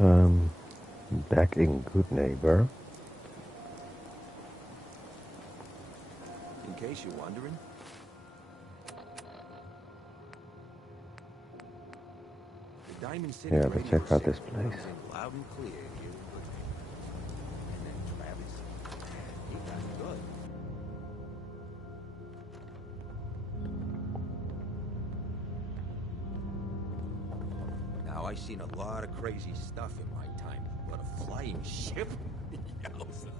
Um, Back in Good Neighbor. In case you're wondering. The Diamond City Yeah, but radio check out this signal place. comes in loud and clear here in Good Neighbor. And then Travis, he got good. Now, I've seen a lot of crazy stuff in my time, but a flying ship? Yowza.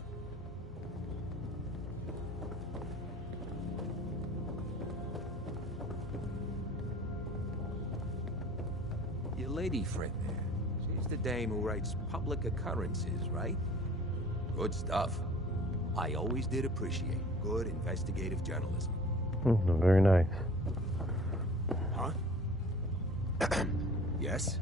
Your lady friend there, she's the dame who writes public occurrences, right? Good stuff. I always did appreciate good investigative journalism. Very nice. Huh? Yes?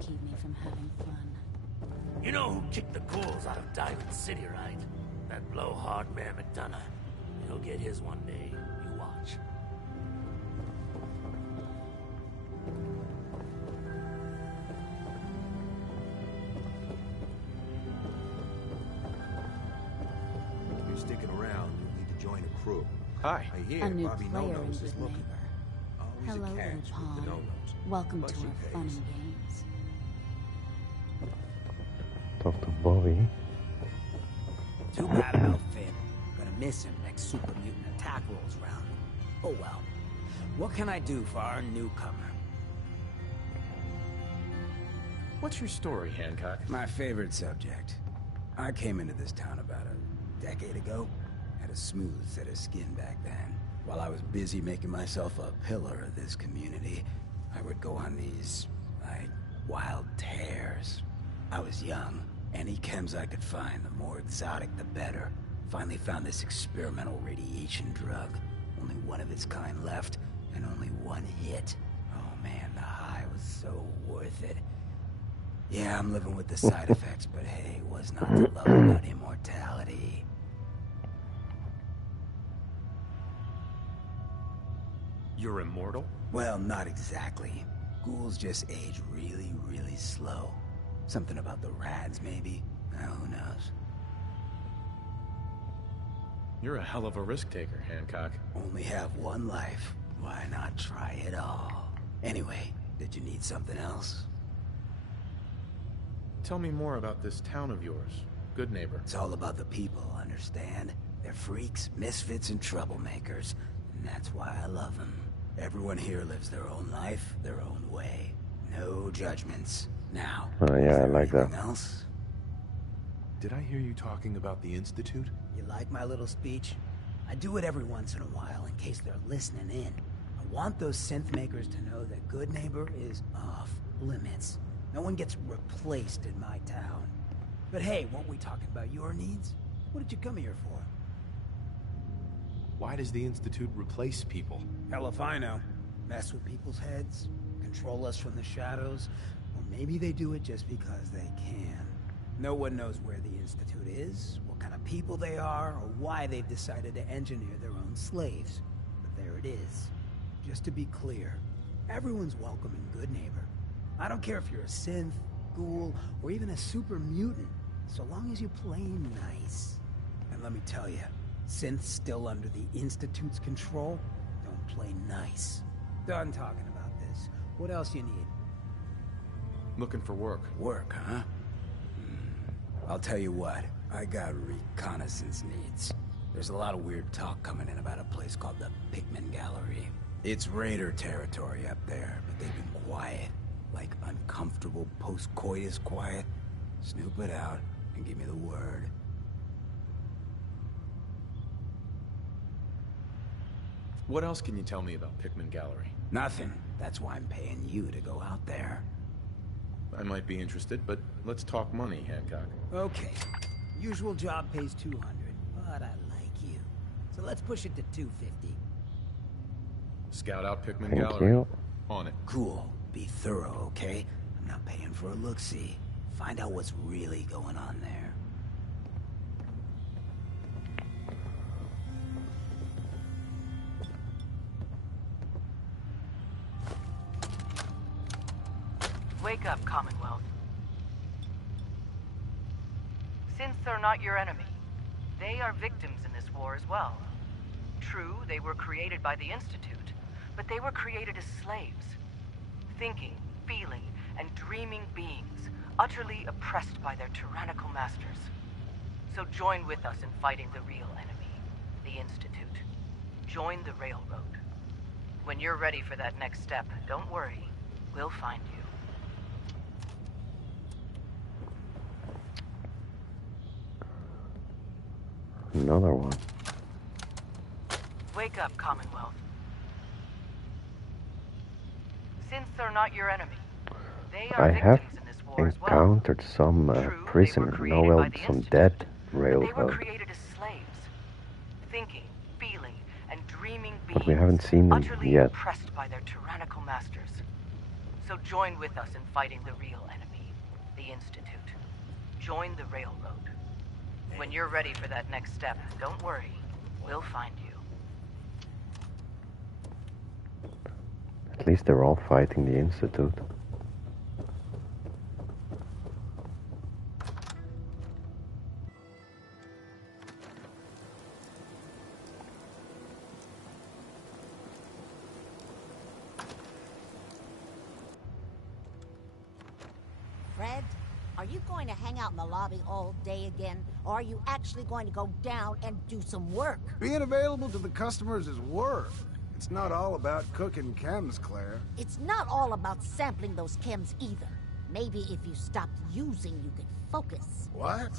Keep me from having fun. You know who kicked the ghouls out of Diamond City, right? That blowhard Mayor McDonough. He'll get his one day. You watch. If you're sticking around, you'll need to join a crew. Hi. I hear A new Bobby player in No-Nose is Good looking. Neighbor. Always Hello, a little catch with the pawn. No-Nose. Welcome But to she our fun pays. and games. Talk to Bobby. Too bad about Finn. Gonna miss him next super mutant attack rolls round. Oh well. What can I do for our newcomer? What's your story, Hancock? My favorite subject. I came into this town about a decade ago. Had a smooth set of skin back then. While I was busy making myself a pillar of this community, I would go on these, wild tears. I was young. Any chems I could find, the more exotic the better. Finally found this experimental radiation drug. Only one of its kind left, and only one hit. Oh man, the high was so worth it. Yeah, I'm living with the side effects, but hey, what's not to love about immortality? You're immortal? Well, not exactly. Ghouls just age really, really slow. Something about the rads, maybe? Who knows? You're a hell of a risk taker, Hancock. Only have one life. Why not try it all? Anyway, did you need something else? Tell me more about this town of yours, Good Neighbor. It's all about the people, understand? They're freaks, misfits, and troublemakers. And that's why I love them. Everyone here lives their own life, their own way. No judgments. Now, Oh yeah, I like that. anything else? Did I hear you talking about the Institute? You like my little speech? I do it every once in a while in case they're listening in. I want those synth makers to know that Good Neighbor is off limits. No one gets replaced in my town. But hey, weren't we talking about your needs? What did you come here for? Why does the Institute replace people? Hell if I know. Mess with people's heads, control us from the shadows, or maybe they do it just because they can. No one knows where the Institute is, what kind of people they are, or why they've decided to engineer their own slaves. But there it is. Just to be clear, everyone's welcome in Good Neighbor. I don't care if you're a synth, ghoul, or even a super mutant, so long as you play nice. And let me tell you, synths still under the Institute's control don't play nice. Done talking about this. What else you need? Looking for work. Work, huh? I'll tell you what, I got reconnaissance needs. There's a lot of weird talk coming in about a place called the Pikmin Gallery. It's raider territory up there, but they've been quiet. Like uncomfortable post-coitus quiet. Snoop it out and give me the word. What else can you tell me about Pickman Gallery? Nothing. That's why I'm paying you to go out there. I might be interested, but let's talk money, Hancock. Okay. Usual job pays 200, but I like you. So let's push it to 250. Scout out Pickman Thank Gallery. you. On it. Cool. Be thorough, okay? I'm not paying for a look-see. Find out what's really going on there. Wake up, Commonwealth. Since they're not your enemy, they are victims in this war as well. True, they were created by the Institute, but they were created as slaves. Thinking, feeling, and dreaming beings, utterly oppressed by their tyrannical masters. So join with us in fighting the real enemy, the Institute. Join the Railroad. When you're ready for that next step, don't worry, we'll find you. Another one. Wake up, Commonwealth. Since they're not your enemy, they are I have victims in this war as well. encountered some True, they were prisoner, created no, well, by the some Institute, dead but they were railroad. created as slaves. Thinking, feeling, and dreaming But beings, we haven't seen them utterly yet. oppressed by their tyrannical masters. So join with us in fighting the real enemy, the Institute. Join the Railroad. When you're ready for that next step, don't worry, we'll find you. At least they're all fighting the Institute. Fred, are you going to hang out in the lobby all day again? Or are you actually going to go down and do some work? Being available to the customers is work. It's not all about cooking chems, Claire. It's not all about sampling those chems either. Maybe if you stopped using, you could focus. What?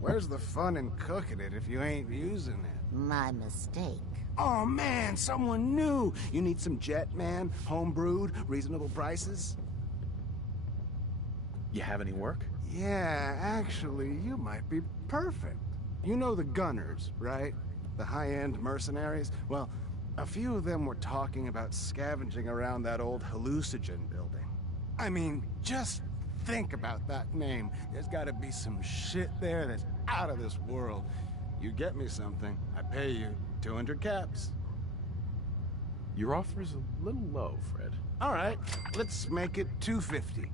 Where's the fun in cooking it if you ain't using it? My mistake. Oh man, someone new! You need some jet, man? Home-brewed, reasonable prices? You have any work? Yeah, actually, you might be perfect. You know the Gunners, right? The high-end mercenaries? Well, a few of them were talking about scavenging around that old hallucinogen building. I mean, just think about that name. There's gotta be some shit there that's out of this world. You get me something, I pay you 200 caps. Your offer's a little low, Fred. All right, let's make it 250.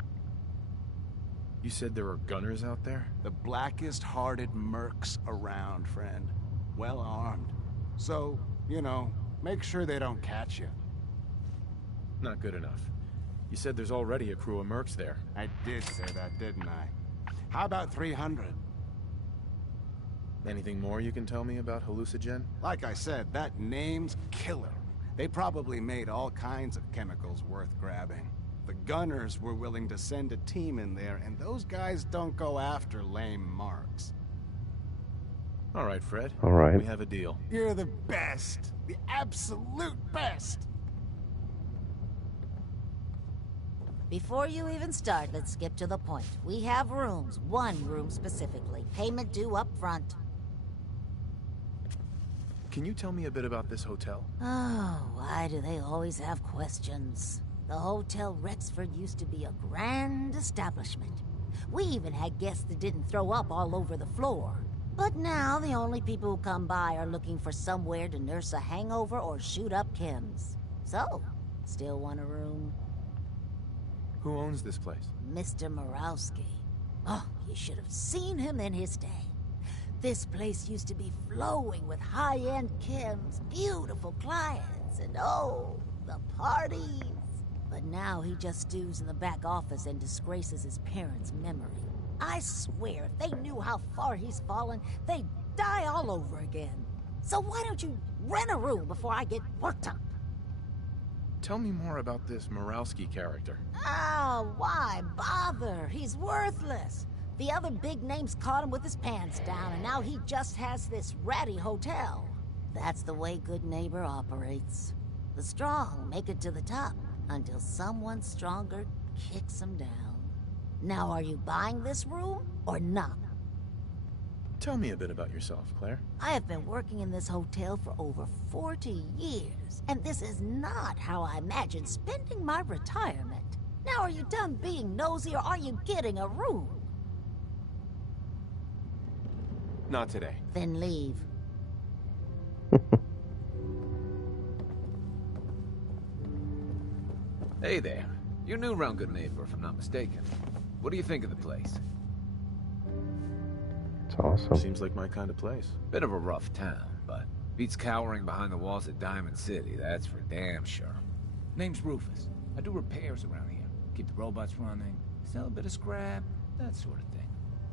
You said there are gunners out there? The blackest-hearted mercs around, friend. Well armed. So, you know, make sure they don't catch you. Not good enough. You said there's already a crew of mercs there. I did say that, didn't I? How about 300? Anything more you can tell me about hallucinogen? Like I said, that name's killer. They probably made all kinds of chemicals worth grabbing. The Gunners were willing to send a team in there, and those guys don't go after lame marks. All right, Fred. All right. We have a deal. You're the best. The absolute best. Before you even start, let's skip to the point. We have rooms, one room specifically. Payment due up front. Can you tell me a bit about this hotel? Oh, why do they always have questions? The Hotel Rexford used to be a grand establishment. We even had guests that didn't throw up all over the floor. But now the only people who come by are looking for somewhere to nurse a hangover or shoot up chems. So, still want a room? Who owns this place? Mr. Morowski. Oh, you should have seen him in his day. This place used to be flowing with high-end chems, beautiful clients, and oh, the parties. But now he just stews in the back office and disgraces his parents' memory. I swear, if they knew how far he's fallen, they'd die all over again. So why don't you rent a room before I get worked up? Tell me more about this Morowski character. Oh, why bother? He's worthless. The other big names caught him with his pants down, and now he just has this ratty hotel. That's the way Good Neighbor operates. The strong make it to the top until someone stronger kicks them down. Now, are you buying this room or not? Tell me a bit about yourself, Claire. I have been working in this hotel for over 40 years, and this is not how I imagined spending my retirement. Now, are you done being nosy, or are you getting a room? Not today. Then leave. Hey there. You're new around Good Neighbor, if I'm not mistaken. What do you think of the place? It's awesome. Seems like my kind of place. Bit of a rough town, but beats cowering behind the walls of Diamond City, that's for damn sure. Name's Rufus. I do repairs around here. Keep the robots running, sell a bit of scrap, that sort of thing.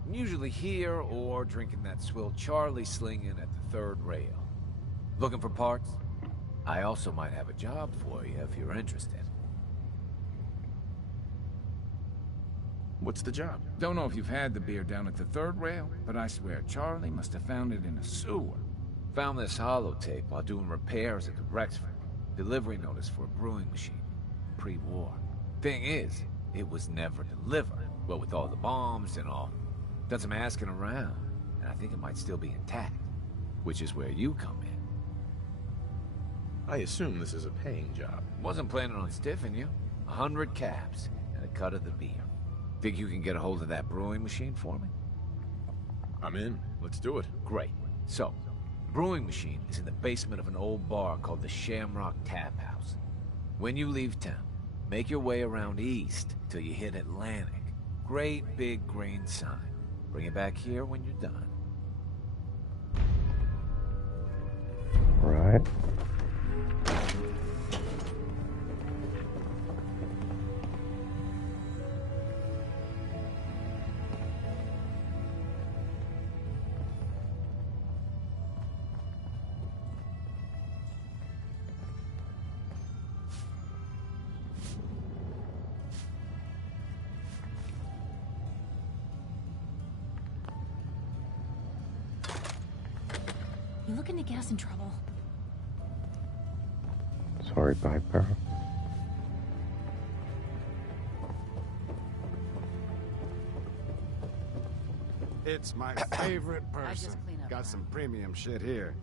I'm usually here or drinking that swill Charlie slinging at the third rail. Looking for parts? I also might have a job for you if you're interested. What's the job? Don't know if you've had the beer down at the third rail, but I swear Charlie must have found it in a sewer. Found this holotape while doing repairs at the Rexford. Delivery notice for a brewing machine. Pre-war. Thing is, it was never delivered. Well, with all the bombs and all. Done some asking around, and I think it might still be intact. Which is where you come in. I assume this is a paying job. Wasn't planning on stiffing you. 100 caps and a cut of the beer. Think you can get a hold of that brewing machine for me? I'm in. Let's do it. Great. So, the brewing machine is in the basement of an old bar called the Shamrock Tap House. When you leave town, make your way around east till you hit Atlantic. Great big green sign. Bring it back here when you're done. Right. You looking to get us in trouble? Sorry, Piper. It's my favorite I person. just clean up Got around. some premium shit here.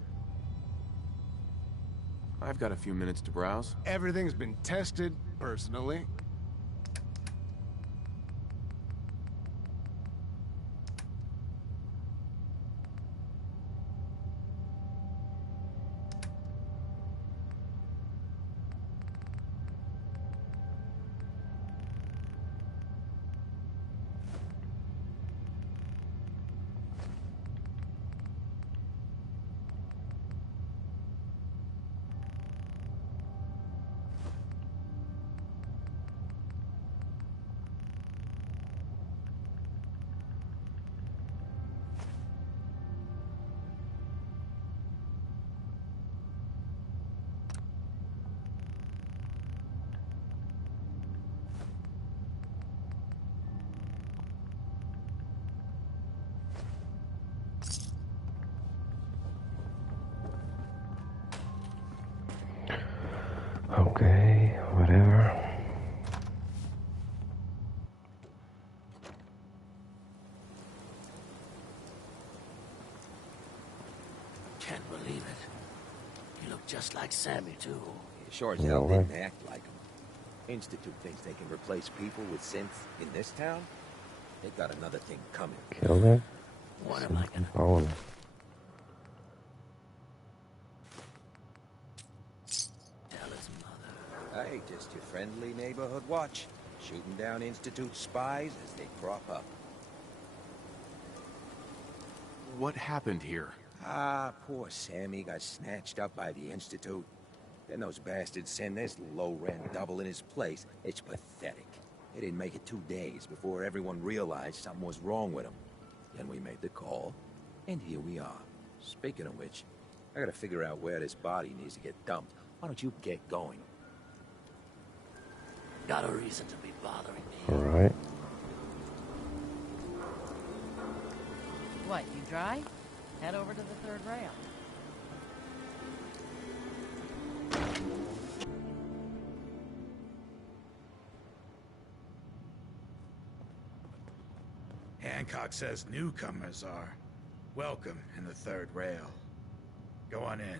I've got a few minutes to browse. Everything's been tested personally. Okay, whatever. Can't believe it. You look just like Sammy, too. Sure as No hell way. didn't act like him. Institute thinks they can replace people with synths in this town? They've got another thing coming. Kill them. What am I gonna... Oh, tell his mother? Hey, just your friendly neighborhood watch. Shooting down Institute spies as they crop up. What happened here? Ah, poor Sammy got snatched up by the Institute. Then those bastards send this low-rent double in his place. It's pathetic. They didn't make it 2 days before everyone realized something was wrong with him. Then we made the call, and here we are. Speaking of which, I gotta figure out where this body needs to get dumped. Why don't you get going? Got a reason to be bothering me. alright. What, you dry? Head over to the third rail. Hancock says newcomers are welcome in the third rail. Go on in.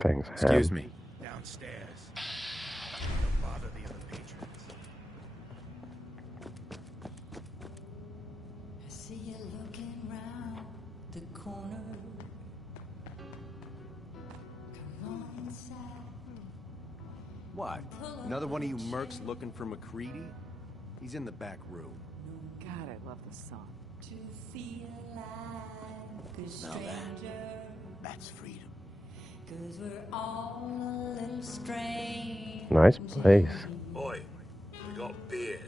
Thanks, Excuse Ham. me. Downstairs. Don't bother the other patrons. I see you looking round the corner. Come on inside. What? Another one of you mercs looking for McCready? He's in the back room. God, I love this song. To feel like a stranger. That's freedom. 'Cause we're all a little strange. Nice place. Boy, we got beer.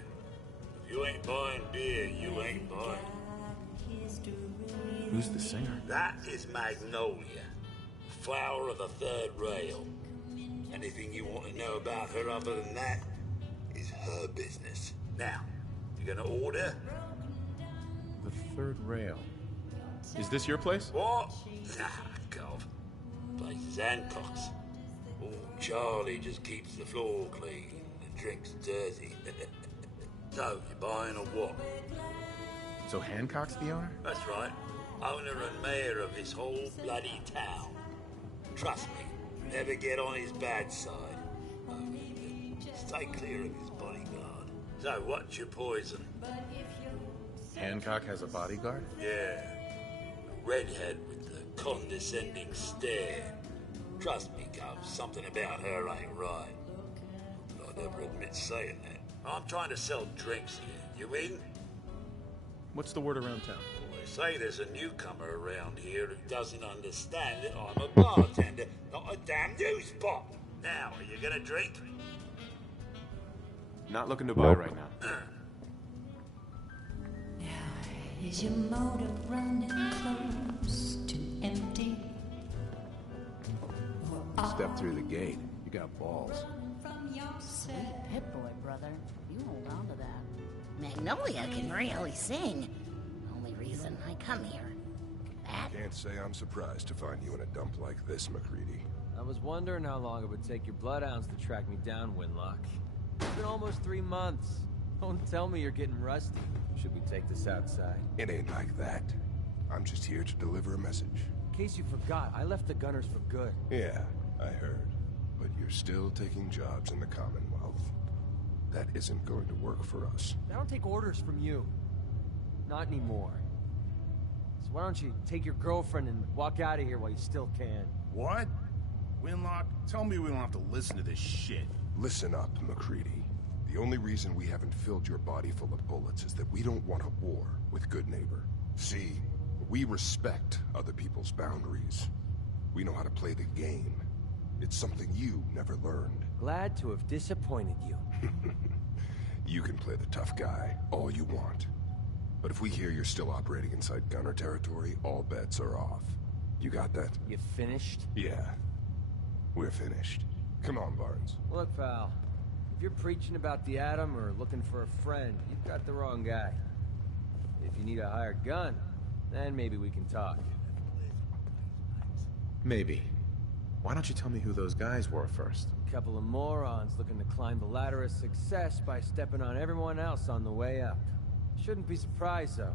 If you ain't buying beer, you ain't buying. Who's the singer? That is Magnolia, flower of the third rail. Anything you want to know about her other than that is her business. Now, you gonna order? The third rail. Is this your place? What? Nah, God. Place is Hancock's. Oh, Charlie just keeps the floor clean and drinks dirty. So, you buying or what? So Hancock's the owner? That's right. Owner and mayor of this whole bloody town. Trust me, never get on his bad side. Stay clear of his bodyguard. So, what's your poison? Hancock has a bodyguard? Yeah. A redhead with the condescending stare. Trust me, Cub, something about her ain't right. I'd never admit saying that. I'm trying to sell drinks here. You in? What's the word around town? Well, they say there's a newcomer around here who doesn't understand that I'm a bartender, not a damn news spot. Now, are you gonna drink? Not looking to buy right now. Is your motor running close to empty? Step through the gate. You got balls. Sweet Pip-Boy, brother. You hold on to that. Magnolia can really sing. Only reason I come here. That? Can't say I'm surprised to find you in a dump like this, McCready. I was wondering how long it would take your bloodhounds to track me down, Winlock. It's been almost 3 months. Don't tell me you're getting rusty. Should we take this outside? It ain't like that. I'm just here to deliver a message. In case you forgot, I left the Gunners for good. Yeah, I heard. But you're still taking jobs in the Commonwealth. That isn't going to work for us. I don't take orders from you. Not anymore. So why don't you take your girlfriend and walk out of here while you still can? What? Winlock, tell me we don't have to listen to this shit. Listen up, McCready. The only reason we haven't filled your body full of bullets is that we don't want a war with Good Neighbor. See, we respect other people's boundaries. We know how to play the game. It's something you never learned. Glad to have disappointed you. You can play the tough guy all you want. But if we hear you're still operating inside Gunner territory, all bets are off. You got that? You finished? Yeah. We're finished. Come on, Barnes. Look, pal. If you're preaching about the atom or looking for a friend, you've got the wrong guy. If you need a hired gun, then maybe we can talk. Maybe. Why don't you tell me who those guys were first? A couple of morons looking to climb the ladder of success by stepping on everyone else on the way up. Shouldn't be surprised, though.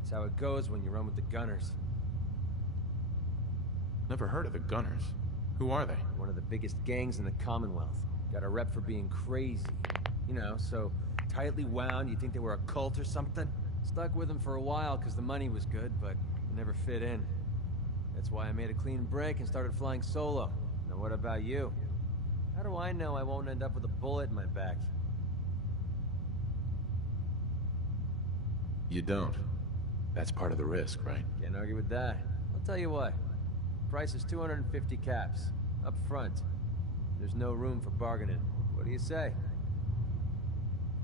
It's how it goes when you run with the Gunners. Never heard of the Gunners. Who are they? One of the biggest gangs in the Commonwealth. Got a rep for being crazy. You know, so tightly wound, you think they were a cult or something? Stuck with them for a while because the money was good, but it never fit in. That's why I made a clean break and started flying solo. Now what about you? How do I know I won't end up with a bullet in my back? You don't. That's part of the risk, right? Can't argue with that. I'll tell you what. Price is 250 caps. Up front. There's no room for bargaining. What do you say?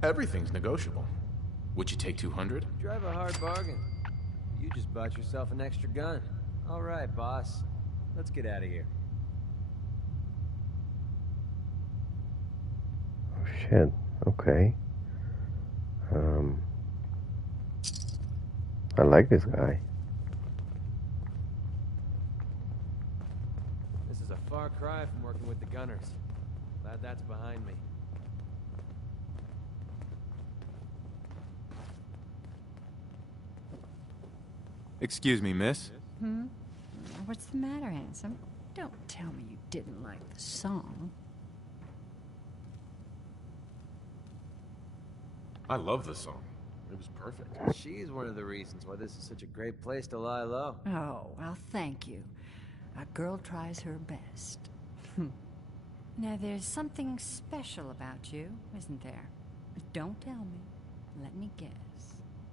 Everything's negotiable. Would you take 200? Drive a hard bargain. You just bought yourself an extra gun. All right, boss. Let's get out of here. Oh shit. Okay. I like this guy. This is a far cry from working with the Gunners. Glad that's behind me. Excuse me, miss. What's the matter, handsome? Don't tell me you didn't like the song. I love the song. It was perfect. She's one of the reasons why this is such a great place to lie low. Oh, well, thank you. A girl tries her best. Now, there's something special about you, isn't there? Don't tell me. Let me guess.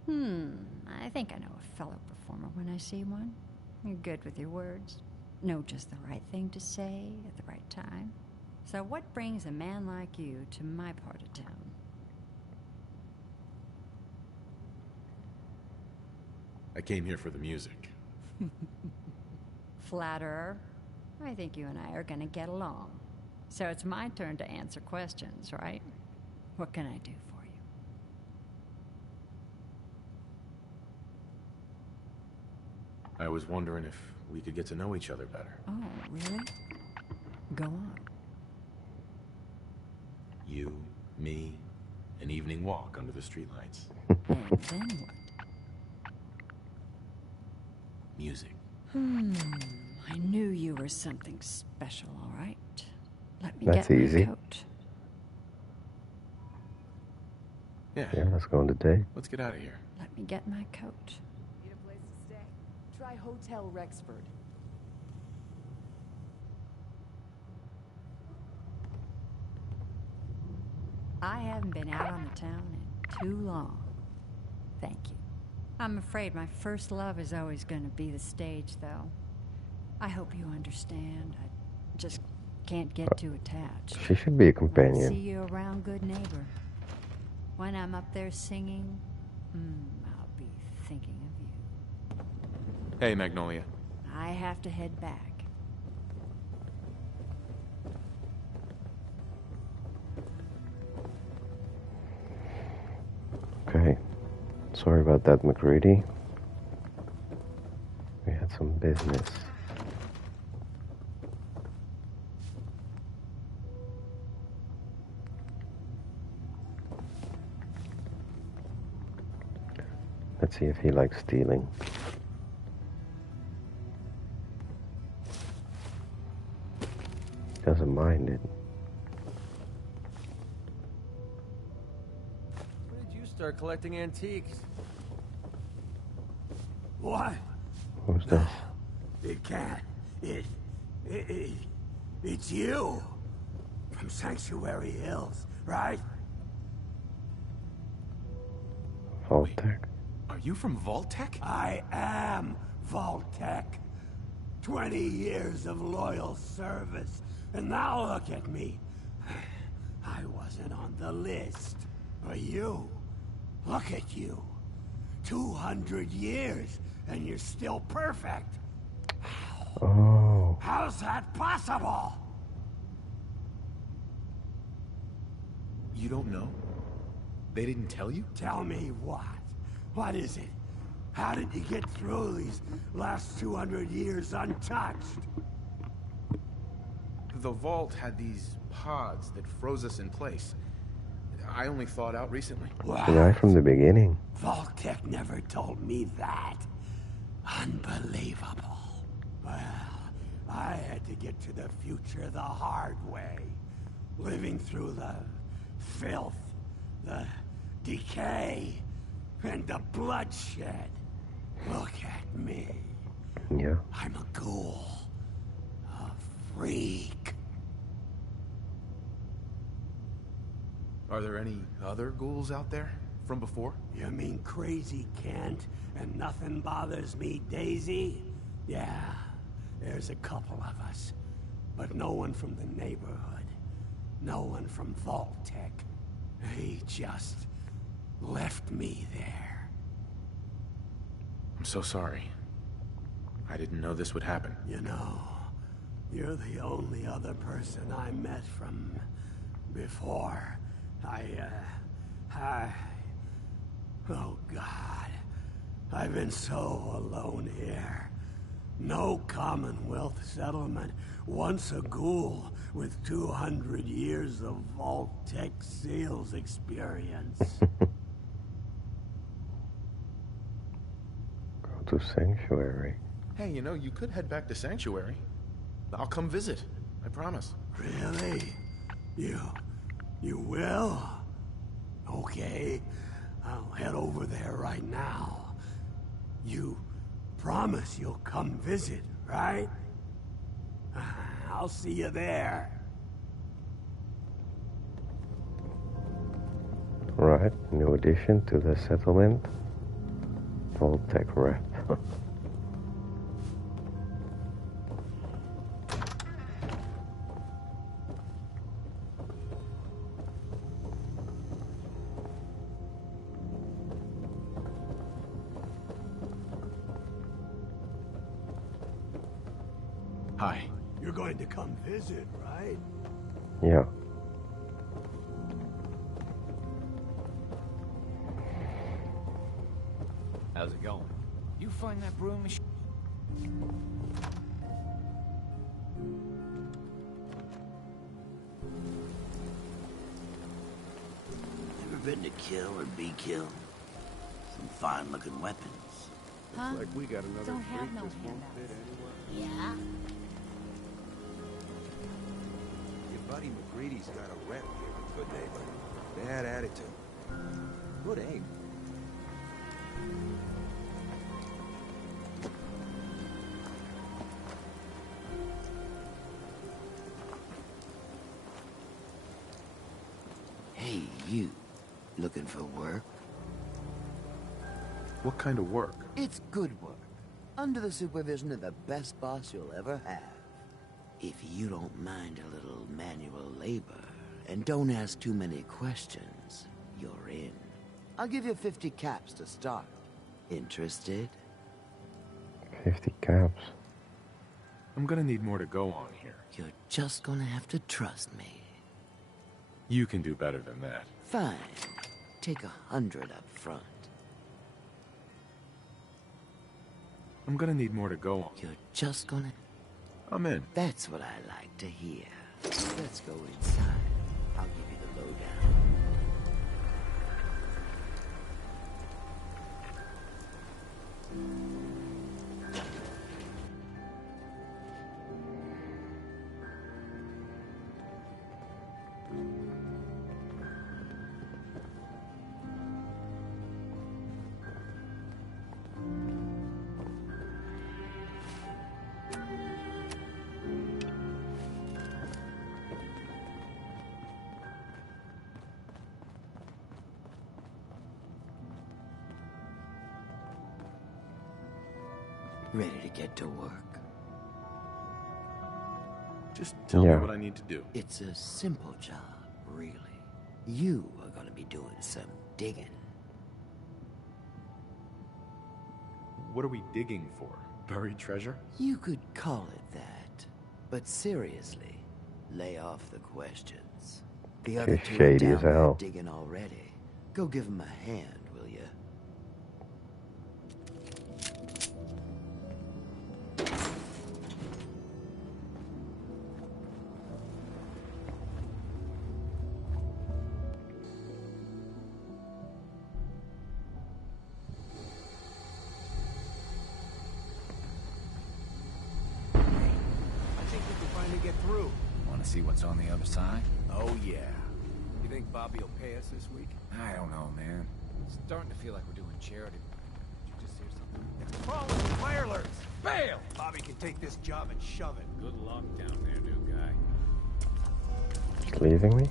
I think I know a fellow performer when I see one. You're good with your words. Know just the right thing to say at the right time. So what brings a man like you to my part of town? I came here for the music. Flatterer. I think you and I are gonna get along. So it's my turn to answer questions, right? What can I do for you? I was wondering if we could get to know each other better. Oh, really? Go on. You, me, an evening walk under the streetlights. And then what? Music. I knew you were something special, all right. Let me That's get easy. my coat. Yeah, let's go on the date. let's get out of here. Let me get my coat. Need a place to stay? Try Hotel Rexford. I haven't been out on the town in too long. Thank you. I'm afraid my first love is always going to be the stage, though. I hope you understand. I just can't get too attached. She should be a I see companion. you around, good neighbor. When I'm up there singing, I'll be thinking of you. Hey, Magnolia. I have to head back. Okay. Sorry about that, McCready. We had some business. Let's see if he likes stealing. Doesn't mind it. When did you start collecting antiques? What? Who's this? It can't. It's you. From Sanctuary Hills, right? Vault-Tec? Are you from Vault-Tec? I am Vault-Tec. 20 years of loyal service. And now look at me. I wasn't on the list. But you. Look at you. 200 years, and you're still perfect. Oh. How's that possible? You don't know? They didn't tell you? Tell me what? What is it? How did you get through these last 200 years untouched? The vault had these pods that froze us in place. I only thawed out recently. Right from the beginning. Vault-Tec never told me that. Unbelievable. Well, I had to get to the future the hard way. Living through the filth, the decay, and the bloodshed. Look at me. Yeah. I'm a ghoul. A freak. Are there any other ghouls out there from before? You mean crazy Kent and nothing bothers me, Daisy? Yeah, there's a couple of us. But no one from the neighborhood. No one from Vault-Tec. He just left me there. I'm so sorry. I didn't know this would happen. You know, you're the only other person I met from before. Oh God. I've been so alone here. No Commonwealth settlement. Once a ghoul with 200 years of Vault-Tec sales experience. to Sanctuary. Hey, you know, you could head back to Sanctuary. I'll come visit. I promise. Really? You will? Okay. I'll head over there right now. You promise you'll come visit, right? I'll see you there. Right, new addition to the settlement. Vault-Tec rep. Hi. You're going to come visit, right? Yeah. How's it going? You find that brewing machine? Ever been to kill or be killed? Some fine-looking weapons. Huh? Looks like we got another Don't have freak no this won't handouts. fit anywhere. Yeah? Your buddy McGreedy's got a rep here at Good Neighbor. Bad attitude. Good aim. Hey, you. Looking for work? What kind of work? It's good work. Under the supervision of the best boss you'll ever have. If you don't mind a little manual labor, and don't ask too many questions, you're in. I'll give you 50 caps to start. Interested? 50 caps. I'm gonna need more to go on here. You're just gonna have to trust me. You can do better than that. Fine. Take 100 up front. I'm gonna need more to go on. You're just gonna... I'm in. That's what I like to hear. Let's go inside. I'll give you the lowdown. Ready to get to work? Just tell Yeah. me what I need to do. It's a simple job, really. You are gonna be doing some digging. What are we digging for? Buried treasure? You could call it that. But seriously, lay off the questions. The other She's two are shady down as there hell. digging already. Go give them a hand, will you? I think we can finally get through. Want to see what's on the other side? Oh, yeah. You think Bobby will pay us this week? I don't know, man. It's starting to feel like we're doing charity. Did you just hear something? It's crawling with fire alerts. Bail! Bobby can take this job and shove it. Good luck down there, new guy. Just leaving me?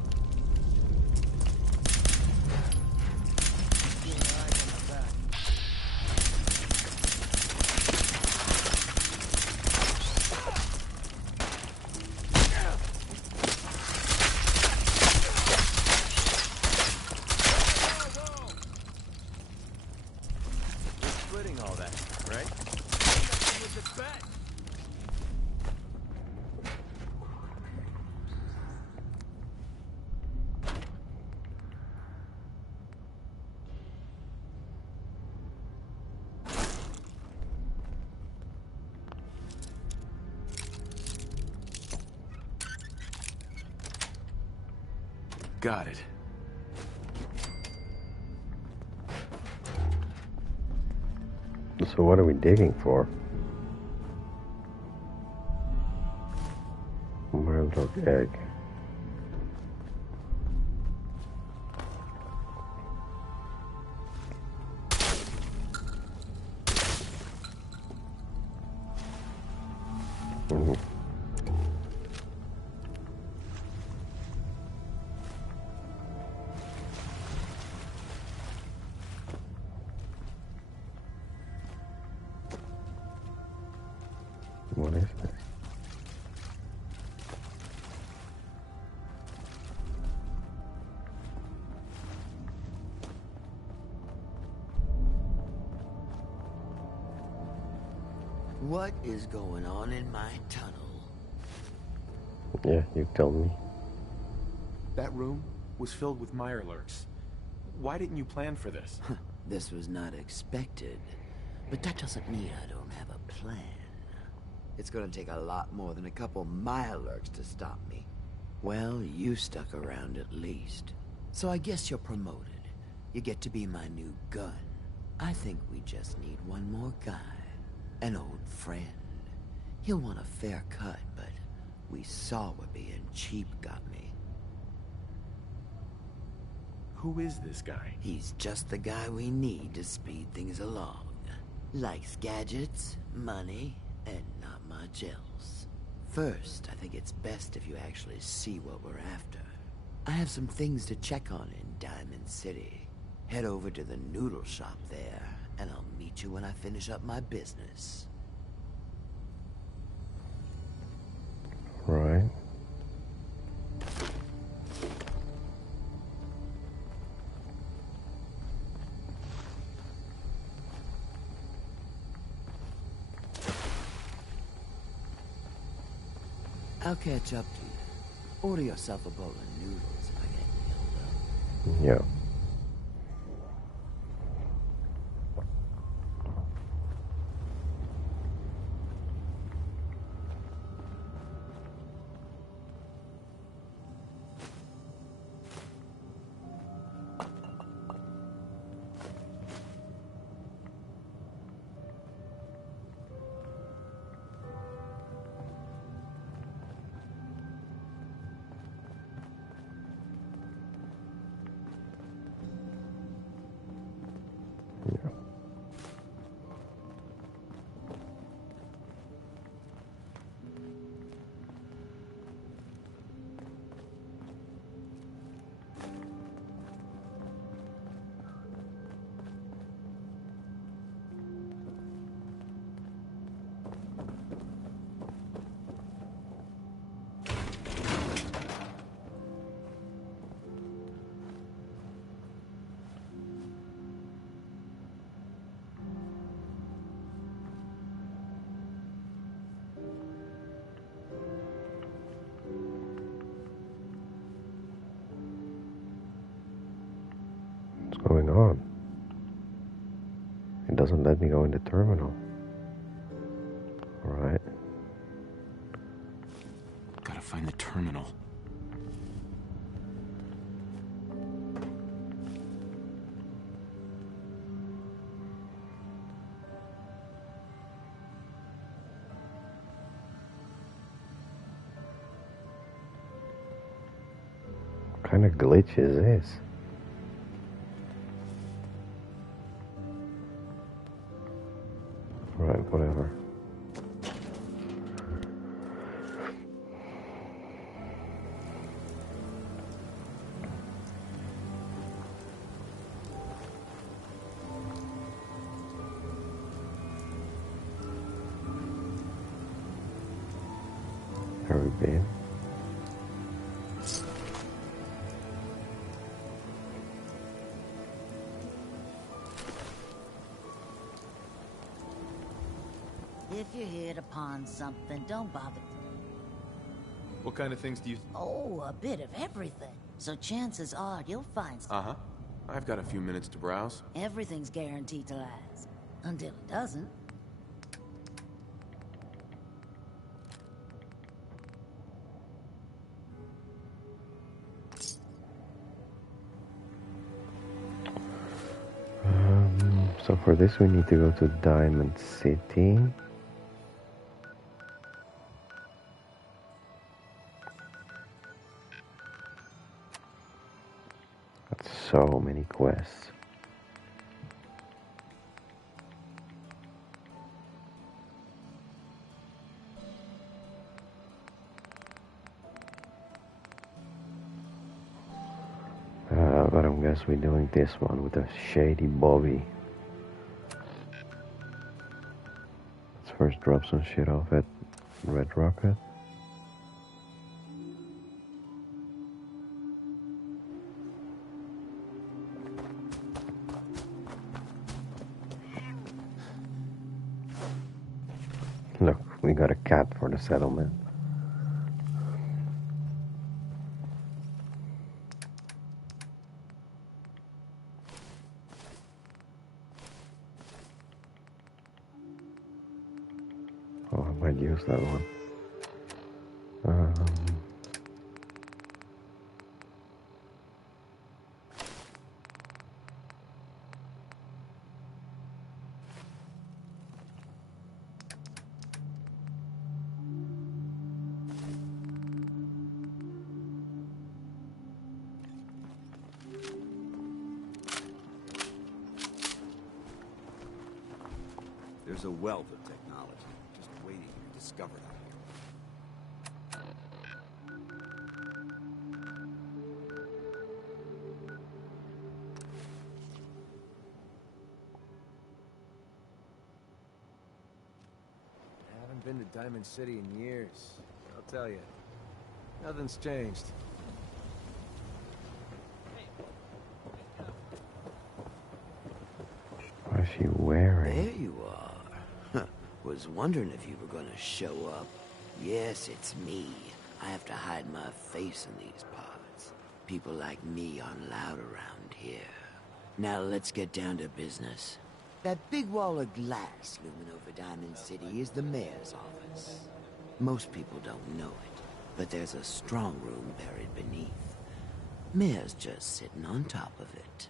We're splitting all that, right? With the bet. Got it. So what are we digging for? Murdoch egg. What is this? What is going on in my tunnel? Yeah, you tell me. That room was filled with Mirelurks. Why didn't you plan for this? This was not expected, but that doesn't mean I don't have a plan. It's gonna take a lot more than a couple Mirelurks to stop me. Well, you stuck around at least. So I guess you're promoted. You get to be my new gun. I think we just need one more guy. An old friend. He'll want a fair cut, but we saw what being cheap got me. Who is this guy? He's just the guy we need to speed things along. Likes gadgets, money, and not much else. First, I think it's best if you actually see what we're after. I have some things to check on in Diamond City. Head over to the noodle shop there, and I'll meet you when I finish up my business. Right. I'll catch up to you. Order yourself a bowl of noodles if I get nailed up. Yeah. What's going on? It doesn't let me go in the terminal. Alright. Gotta find the terminal. What kind of glitch is this? Right, whatever. Have we been? If you're here to pawn something, don't bother. What kind of things do you... Oh, a bit of everything. So chances are you'll find something. Uh-huh. I've got a few minutes to browse. Everything's guaranteed to last. Until it doesn't. So for this we need to go to Diamond City. That's so many quests. But I guess we're doing this one with a shady Bobby. Let's first drop some shit off at Red Rocket. Look, we got a cat for the settlement. Oh, I might use that one. There's a wealth of technology just waiting to be discovered out I haven't been to Diamond City in years. I'll tell you, nothing's changed. What is she wearing? There you are. Was wondering if you were gonna show up. Yes, it's me. I have to hide my face in these parts. People like me aren't allowed around here. Now let's get down to business. That big wall of glass looming over Diamond City is the mayor's office. Most people don't know it, but there's a strong room buried beneath. Mayor's just sitting on top of it.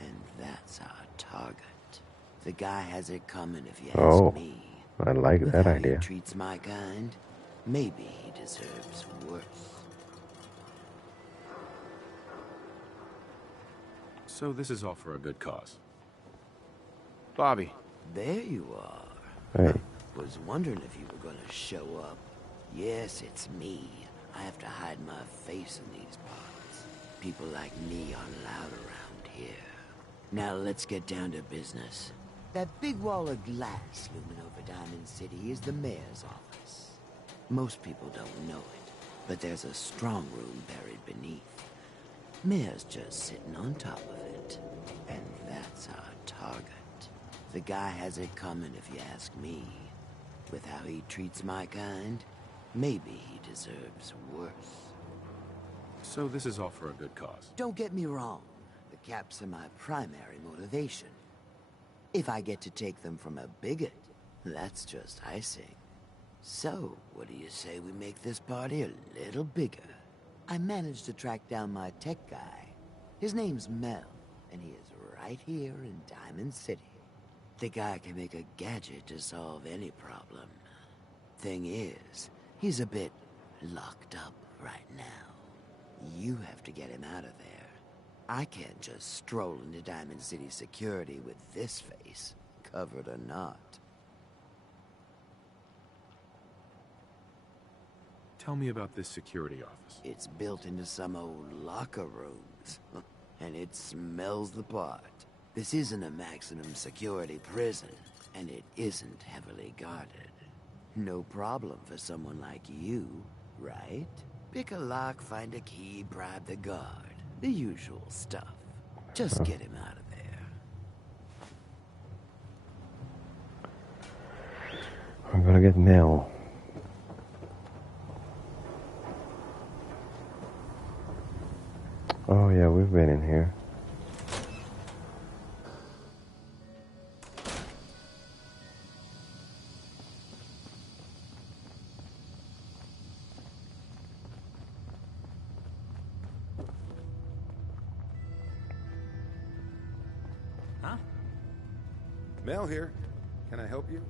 And that's our target. The guy has it coming if you ask me. I like With that how idea. He treats my kind, maybe he deserves worse. So this is all for a good cause. Bobby. There you are. Hey. Was wondering if you were gonna show up. Yes, it's me. I have to hide my face in these parts. People like me aren't allowed around here. Now let's get down to business. That big wall of glass looming over Diamond City is the mayor's office. Most people don't know it, but there's a strong room buried beneath. Mayor's just sitting on top of it. And that's our target. The guy has it coming if you ask me. With how he treats my kind, maybe he deserves worse. So this is all for a good cause. Don't get me wrong. The caps are my primary motivation. If I get to take them from a bigot, that's just icing. So, what do you say we make this party a little bigger? I managed to track down my tech guy. His name's Mel, and he is right here in Diamond City. The guy can make a gadget to solve any problem. Thing is, he's a bit locked up right now. You have to get him out of there. I can't just stroll into Diamond City security with this face, covered or not. Tell me about this security office. It's built into some old locker rooms, and it smells the part. This isn't a maximum security prison, and it isn't heavily guarded. No problem for someone like you, right? Pick a lock, find a key, bribe the guard. The usual stuff. Just get him out of there. I'm gonna get Mel. Oh yeah, we've been in here. Mel here. Can I help you?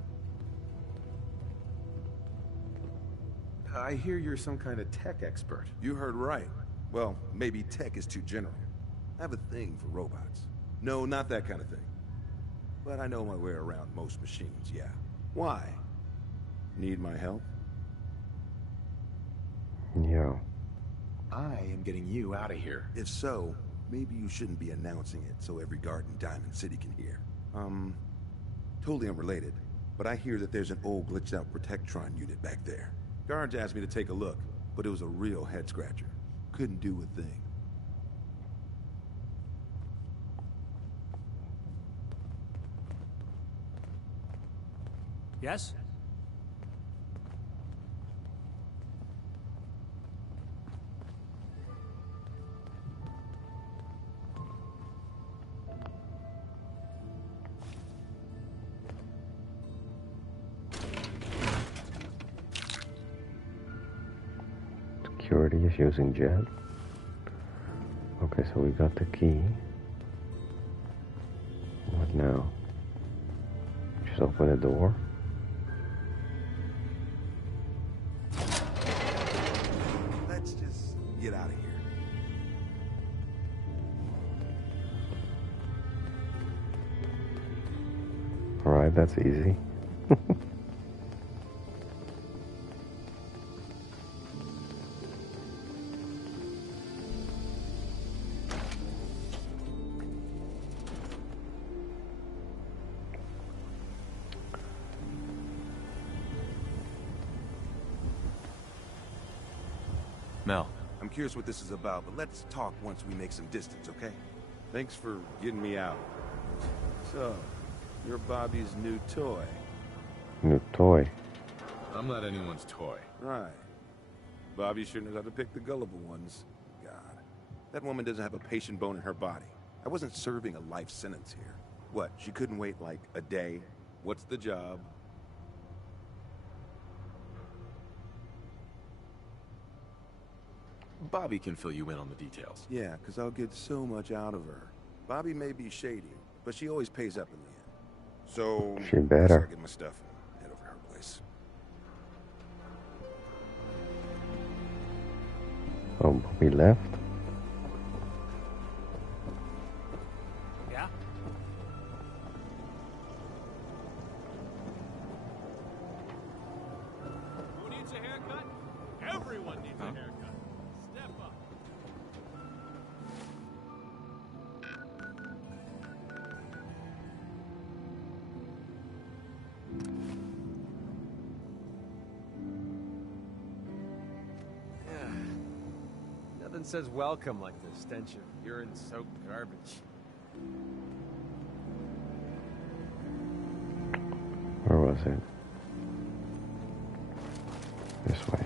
I hear you're some kind of tech expert. You heard right. Well, maybe tech is too general. I have a thing for robots. No, not that kind of thing. But I know my way around most machines, yeah. Why? Need my help? Yeah. I am getting you out of here. If so, maybe you shouldn't be announcing it so every guard in Diamond City can hear. Totally unrelated, but I hear that there's an old glitched out Protectron unit back there. Guards asked me to take a look, but it was a real head scratcher. Couldn't do a thing. Yes? Security is using jet. Okay, so we got the key. What now? Just open the door. Let's just get out of here. Alright, that's easy. Mel. I'm curious what this is about, but let's talk once we make some distance, okay? Thanks for getting me out. So, you're Bobby's new toy. New toy. I'm not anyone's toy. Right. Bobby sure knows how to pick the gullible ones. God. That woman doesn't have a patient bone in her body. I wasn't serving a life sentence here. What, she couldn't wait like a day? What's the job? Bobby can fill you in on the details. Yeah, because I'll get so much out of her. Bobby may be shady, but she always pays up in the end. So, She better. I'll get my stuff and head over to her place. Oh, Bobby left? Yeah? Who needs a haircut? Everyone needs a haircut. Step up. Nothing says welcome like the stench of urine-soaked garbage. Where was it? This way.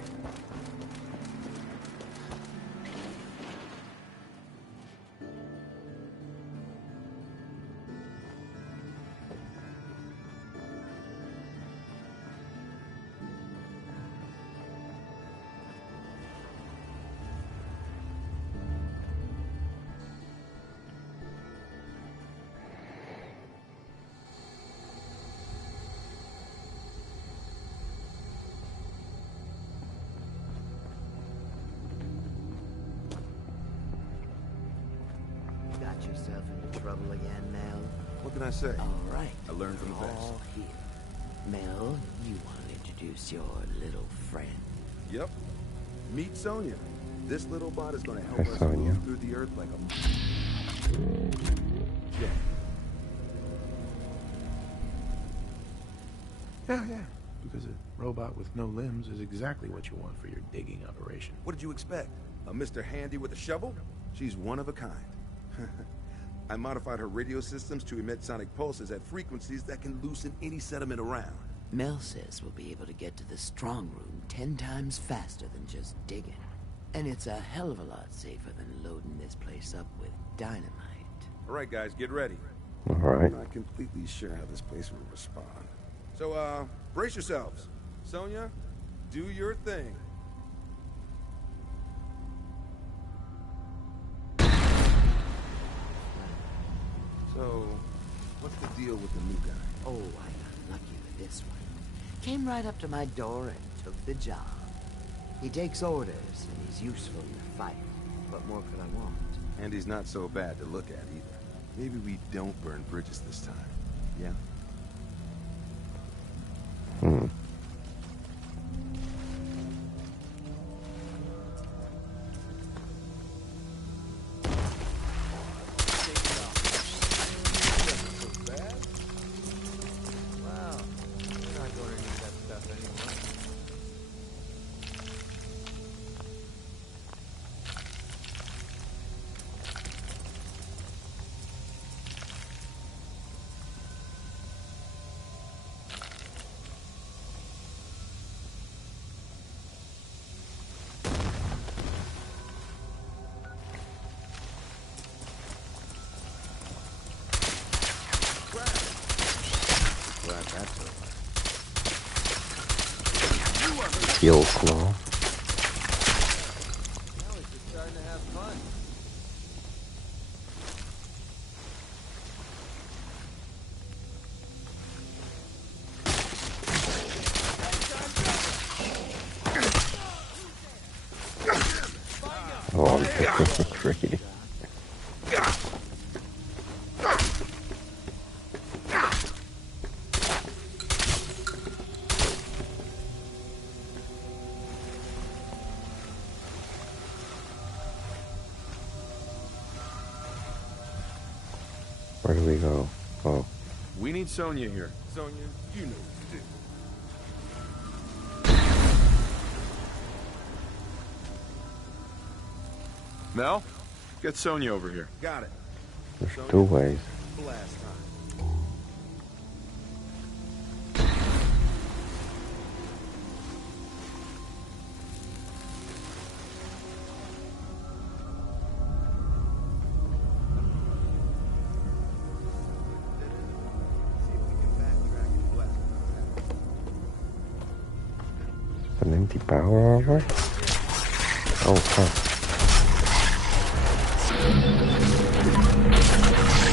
Got yourself into trouble again, Mel? What can I say? All right. I learned from the best. All here. Mel, you want to introduce your little friend? Yep. Meet Sonya. This little bot is going to help Hi, us Sonya. move through the earth like a... Yeah. Yeah. Because a robot with no limbs is exactly what you want for your digging operation. What did you expect? A Mr. Handy with a shovel? She's one of a kind. I modified her radio systems to emit sonic pulses at frequencies that can loosen any sediment around. Mel says we'll be able to get to the strong room 10 times faster than just digging. And it's a hell of a lot safer than loading this place up with dynamite. All right, guys, get ready. All right. I'm not completely sure how this place will respond. So, brace yourselves. Sonya, do your thing. So, what's the deal with the new guy? Oh, I got lucky with this one. Came right up to my door and took the job. He takes orders, and he's useful in the fight. What more could I want? And he's not so bad to look at either. Maybe we don't burn bridges this time. Yeah? Feel slow. Now he's just starting to have fun. Oh, I'm crazy. Where do we go? Oh. We need Sonya here. Sonya, you know what to do. Mel, get Sonya over here. Got it. There's two ways. Blast time. An empty power over? Oh, fuck.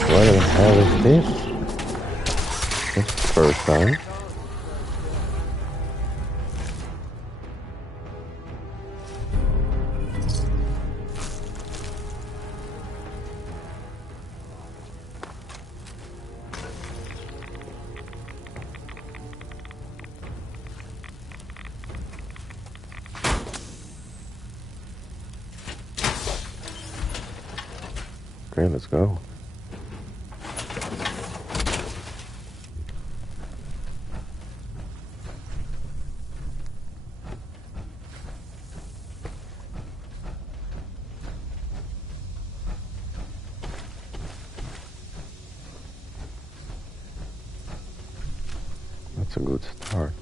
What the hell is this? This is the first time. Okay, let's go. That's a good start.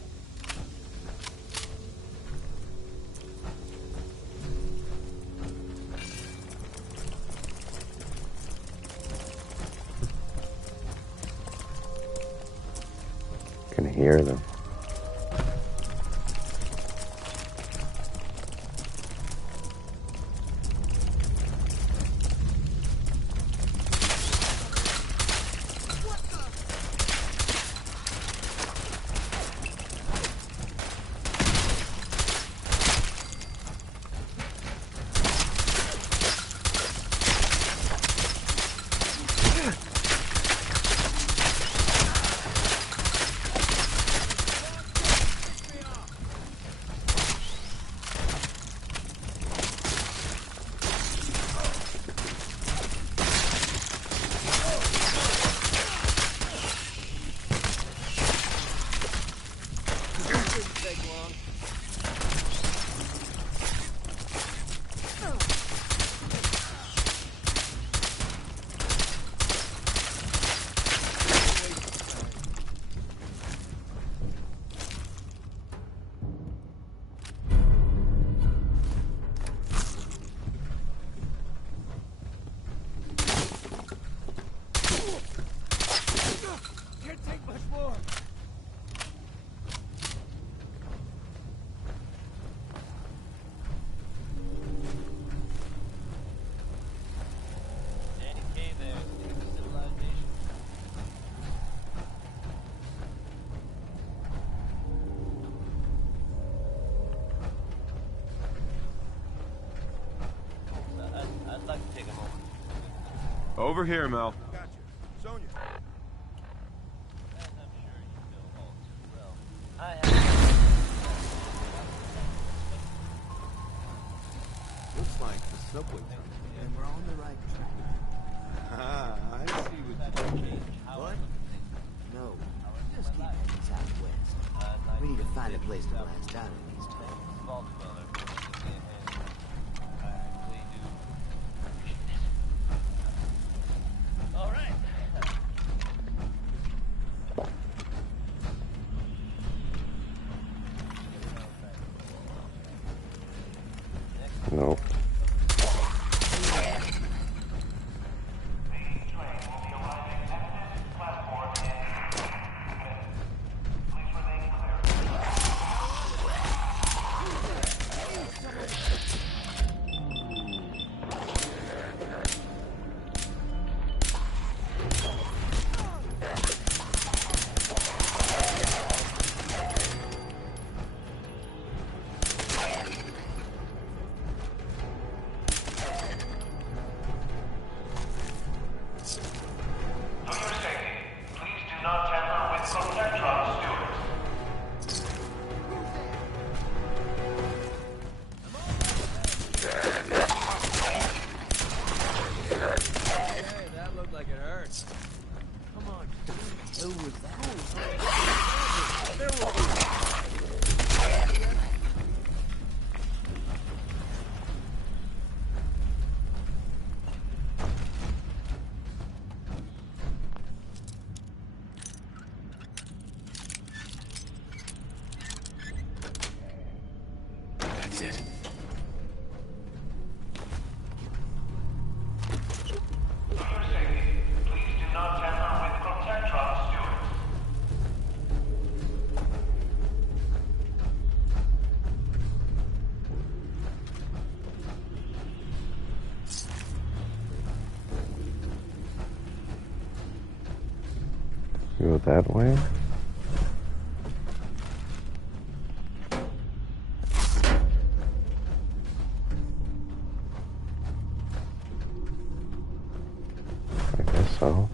Can hear them. Over here, Mel. Gotcha. Sonia. Looks like the subway tunnel. And we're on the right track. Ah, I see what you mean. What? No, just keep heading southwest. We need to find a place to blast out of these tunnels. All right. No. That's it. Go that way? I guess so.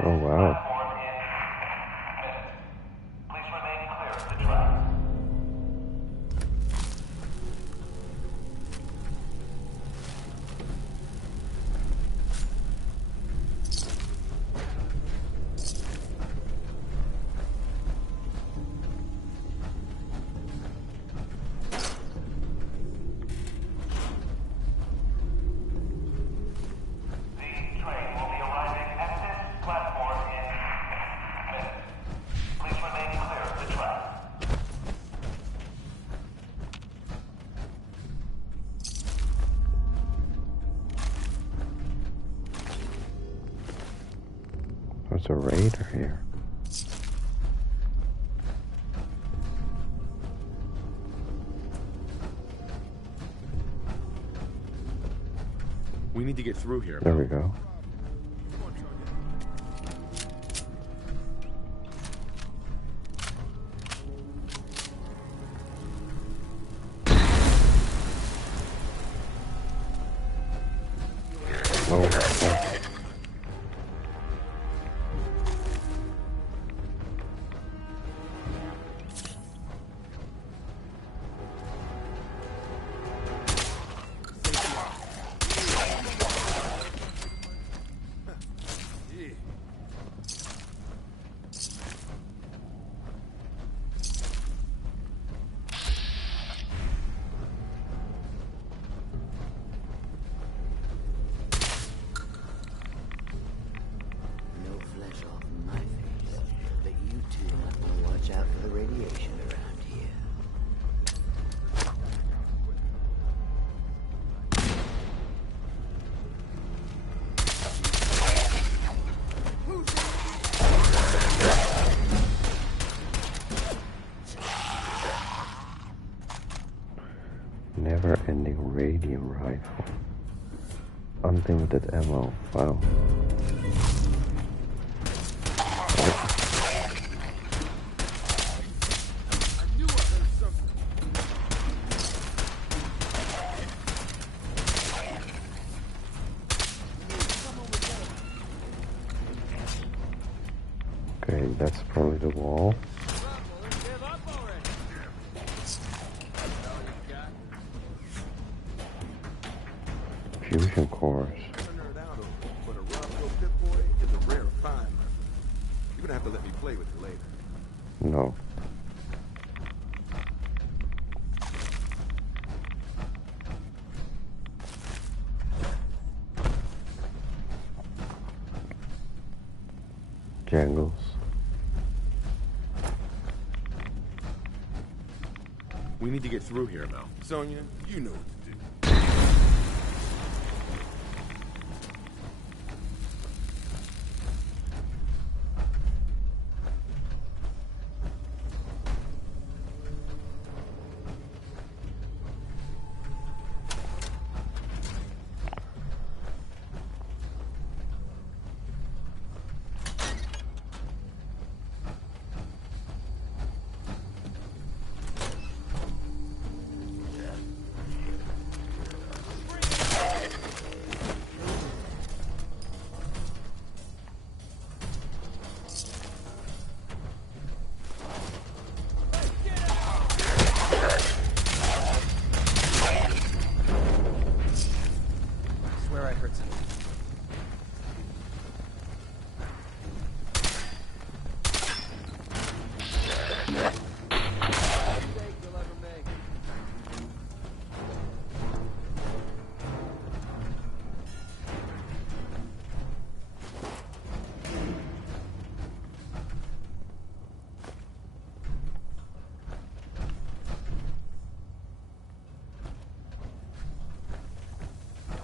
Oh wow. There's a raider here. We need to get through here. There we go. Never-ending radium rifle. Unlimited ammo. Wow. Okay, that's probably the wall. Fusion cores. But a Roscoe Pip-Boy is a rare find, my friend. You're gonna have to let me play with you later. No. Jangles. We need to get through here, Mel. Sonya, you know what to do.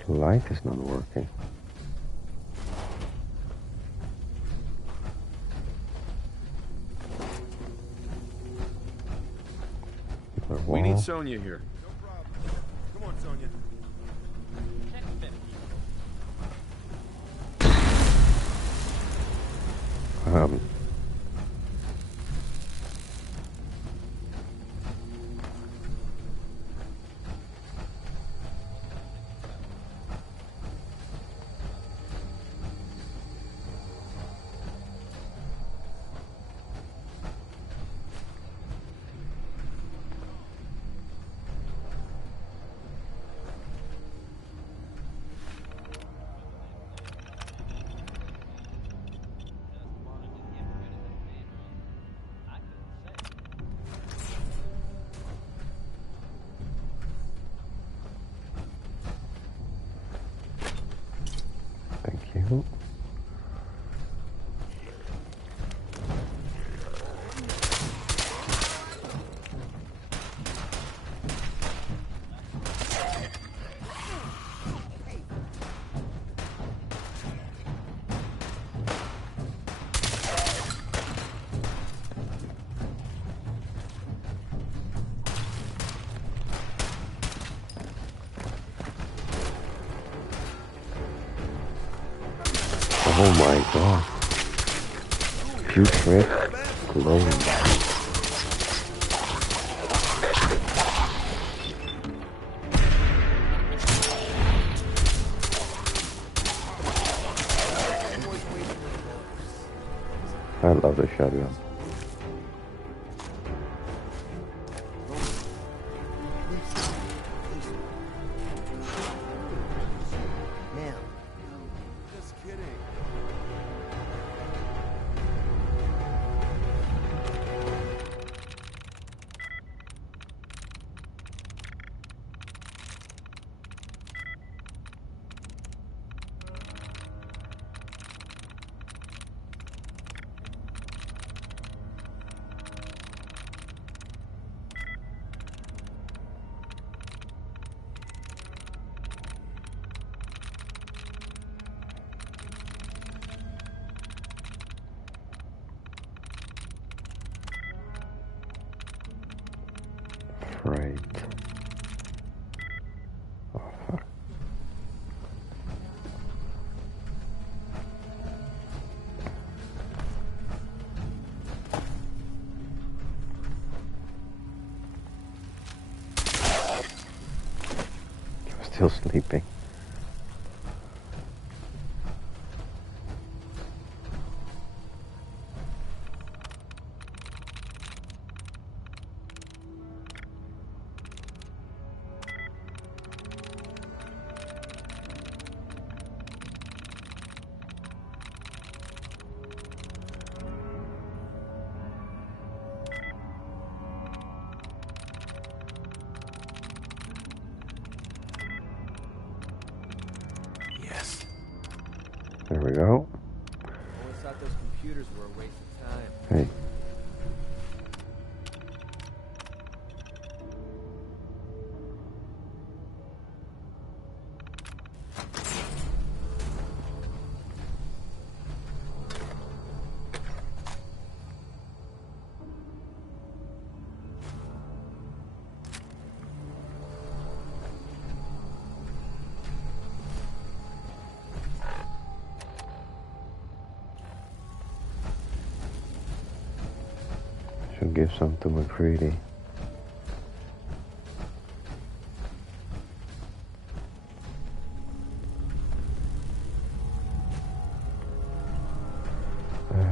The light is not working. We need Sonya here. No problem. Come on, Sonya. Thank you. Oh my god. Putrid glowing. I love the shotgun. Just kidding. still sleeping. There we go. Always thought those computers were a waste of time. Hey. Should give some to McCready.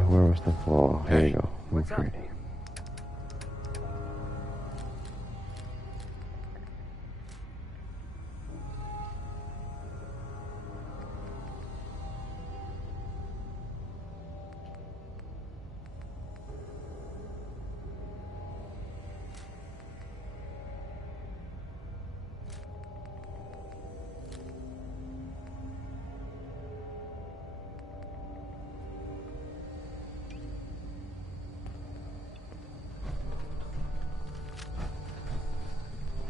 Where was the ball? Here you go, McCready.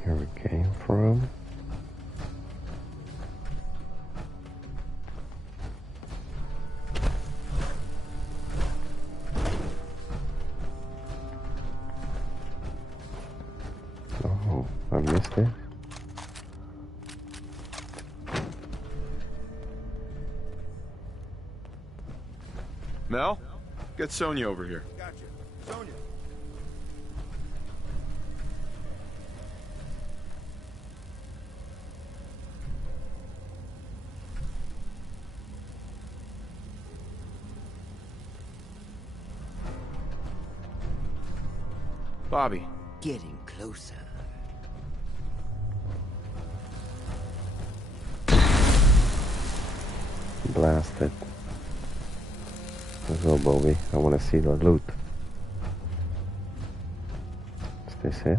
Here we came from. Oh, I missed it. Mel, get Sonya over here. Gotcha. Sonya. Bobby. Getting closer. Blasted. Let's go, Bobby. I want to see the loot. Is this it?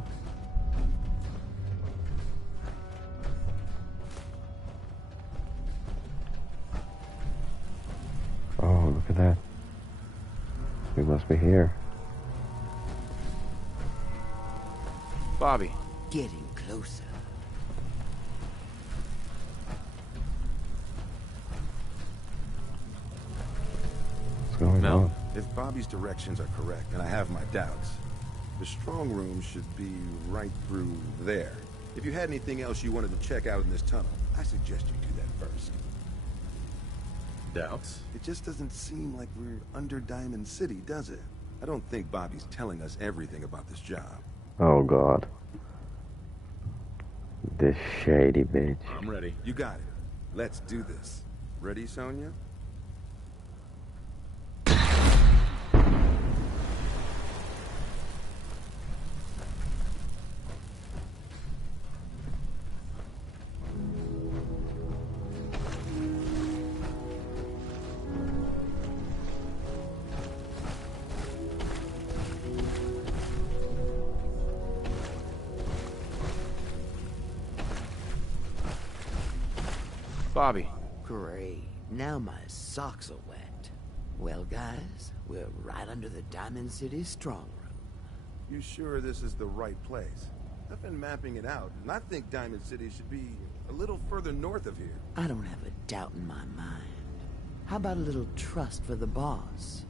Oh, look at that. We must be here. Bobby. Getting closer. What's going on? If Bobby's directions are correct, and I have my doubts, the strong room should be right through there. If you had anything else you wanted to check out in this tunnel, I suggest you do that first. Doubts? It just doesn't seem like we're under Diamond City, does it? I don't think Bobby's telling us everything about this job. Oh, God. This shady bitch. I'm ready. You got it. Let's do this. Ready, Sonya? Bobby. Great. Now my socks are wet. Well, guys, we're right under the Diamond City strong room. You sure this is the right place? I've been mapping it out, and I think Diamond City should be a little further north of here. I don't have a doubt in my mind. How about a little trust for the boss?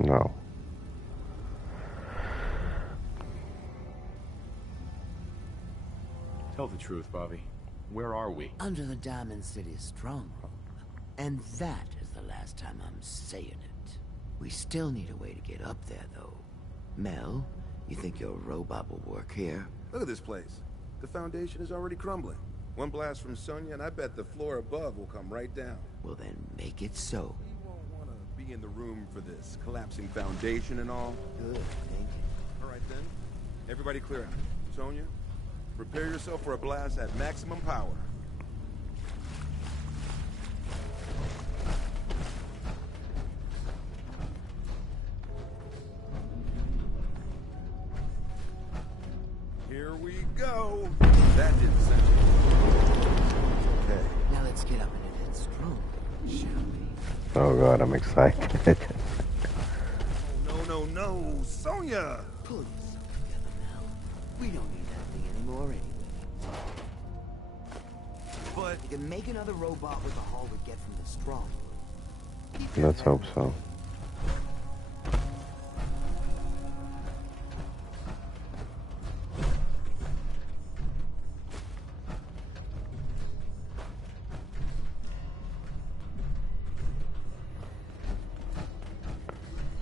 No. Tell the truth, Bobby. Where are we? Under the Diamond City strong room. And that is the last time I'm saying it. We still need a way to get up there, though. Mel, you think your robot will work here? Look at this place. The foundation is already crumbling. One blast from Sonya, and I bet the floor above will come right down. Well, then make it so. You won't want to be in the room for this collapsing foundation and all. Good, thank you. All right, then. Everybody clear out. Sonya, prepare yourself for a blast at maximum power. Here we go. That didn't sound okay. Now let's get up into that strong, shall we? Oh god, I'm excited. No, Sonya! Pull yourself together now. We don't need that thing anymore anyway. But you can make another robot with the haul we get from the strong room. Let's hope so.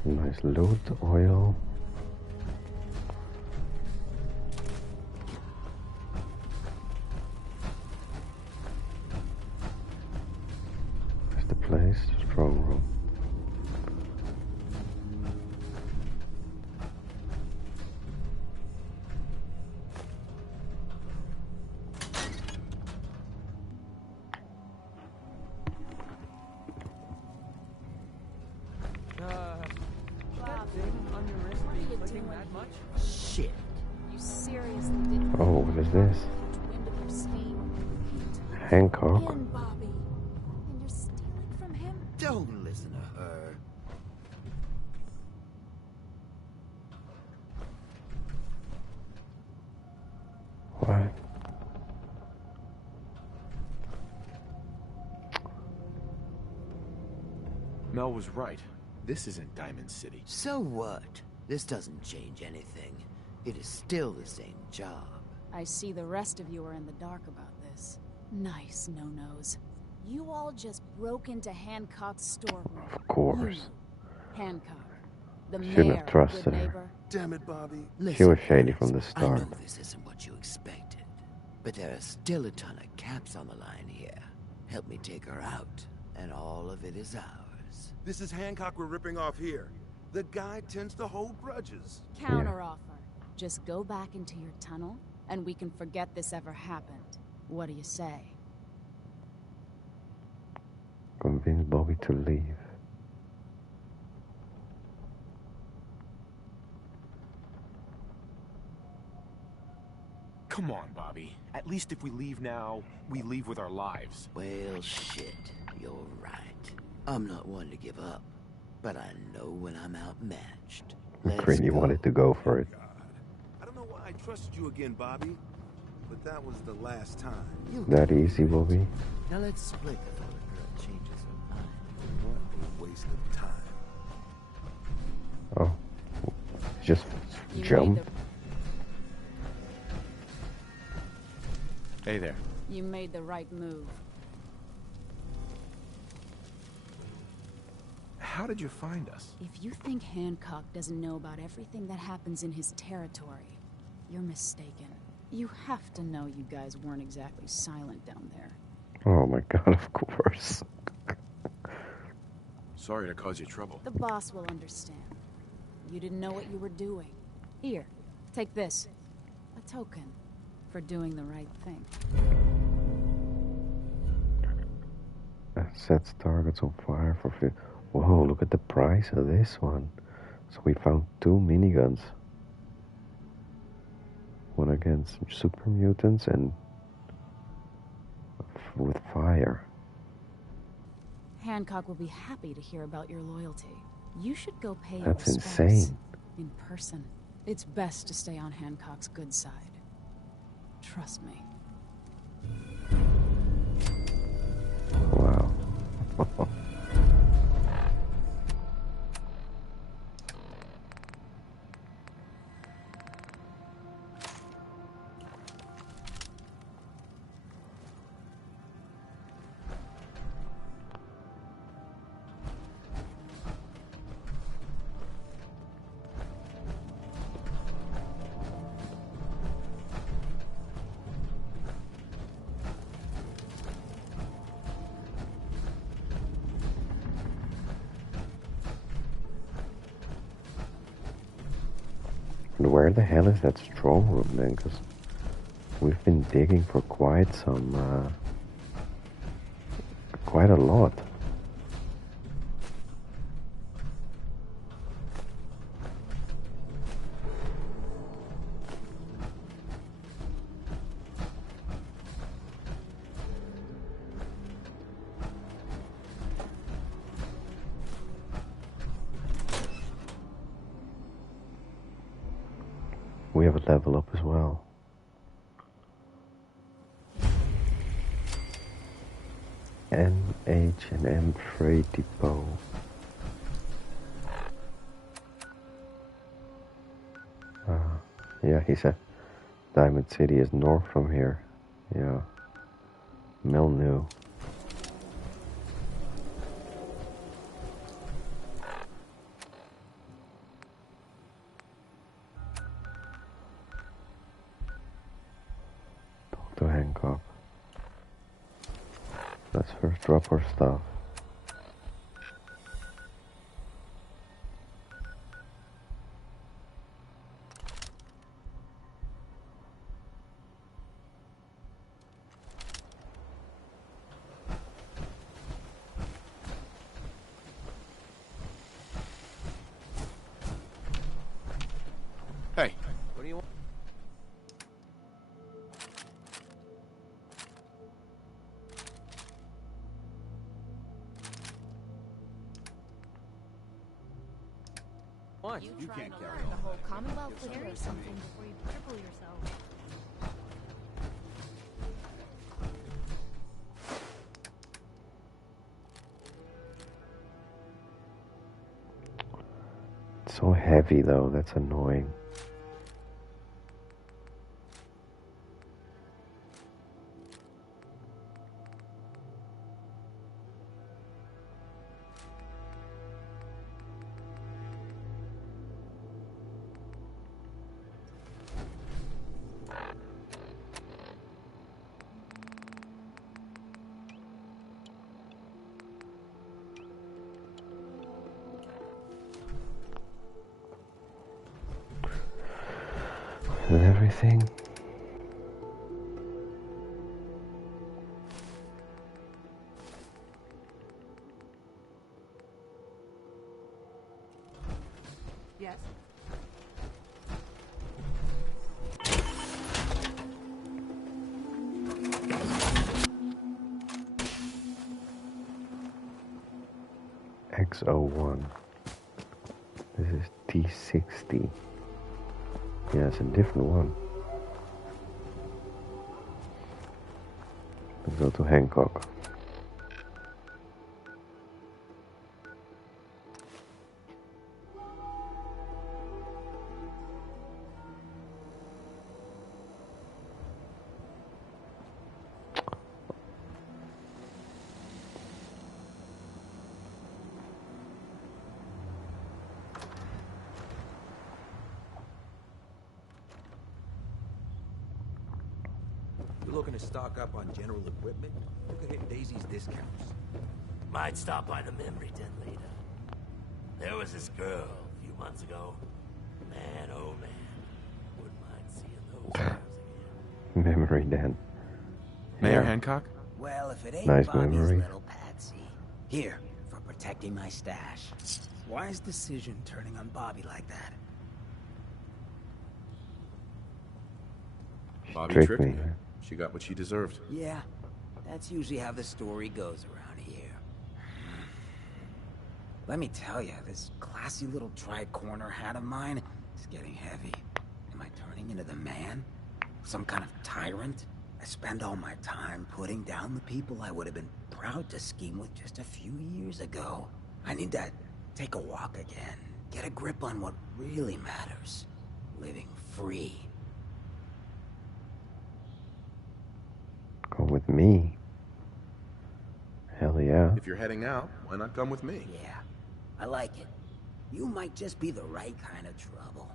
Nice loot, oil. There's the place, strong room. Shit. You seriously didn't Oh, what is this? wind of your scheme? Hancock. Again, Bobby. And you're stealing from him? Don't listen to her. What? Mel was right. This isn't Diamond City. So what? This doesn't change anything. It is still the same job. I see the rest of you are in the dark about this. Nice no-nos. You all just broke into Hancock's storeroom. Of course. Hancock. The Shouldn't mayor, have trusted good her. neighbor. Damn it, Bobby. She was shady from the I start. know this isn't what you expected, but there are still a ton of caps on the line here. Help me take her out, and all of it is ours. This is Hancock we're ripping off here. The guy tends to hold grudges. Counteroffer. Just go back into your tunnel, and we can forget this ever happened. What do you say? Convince Bobby to leave. Come on, Bobby. At least if we leave now, we leave with our lives. Well, shit. You're right. I'm not one to give up, but I know when I'm outmatched. Pretty wanted to go for it. I don't know why I trusted you again, Bobby, but that was the last time. That easy, Bobby? Now let's split before the girl changes her mind. What a waste of time. Oh. Just You jump. Hey there. You made the right move. How did you find us? If you think Hancock doesn't know about everything that happens in his territory, you're mistaken. You have to know you guys weren't exactly silent down there. Oh my god, of course. Sorry to cause you trouble. The boss will understand. You didn't know what you were doing. Here, take this. A token for doing the right thing. Sets targets on fire for... Whoa, look at the price of this one. So we found 2 miniguns. One against super mutants and with fire. Hancock will be happy to hear about your loyalty. You should go pay your That's respects insane. in person. It's best to stay on Hancock's good side. Trust me. Wow. where the hell is that strong room then? Because we've been digging for quite a lot. We have a level up as well. H&M Freight Depot. Yeah, he said Diamond City is north from here. Yeah. Milnew. Talk to Hancock. Let's first drop our stuff. Hey. What do you want? What? You can't carry The on. whole Commonwealth with you or something before you cripple yourself. It's so heavy though, that's annoying. Is everything? Yes. X01. This is T60. Yeah, it's a different one. Let's go to Hancock. You're looking to stock up on general equipment? Look at hit Daisy's discounts. Might stop by the memory den later. There was this girl a few months ago. Man, oh man. Wouldn't mind seeing those girls again. Memory den. Mayor Yeah. Hancock? Well, if it ain't Nice Bobby's memory. little Patsy. Here, for protecting my stash. Wise decision turning on Bobby like that. Bobby Tricked tricked me. me. She got what she deserved. Yeah, that's usually how the story goes around here. Let me tell you, this classy little tri-corner hat of mine is getting heavy. Am I turning into the man? Some kind of tyrant? I spend all my time putting down the people I would have been proud to scheme with just a few years ago. I need to take a walk again, get a grip on what really matters. Living free. Come with me. Hell yeah. If you're heading out, why not come with me? Yeah, I like it. You might just be the right kind of trouble.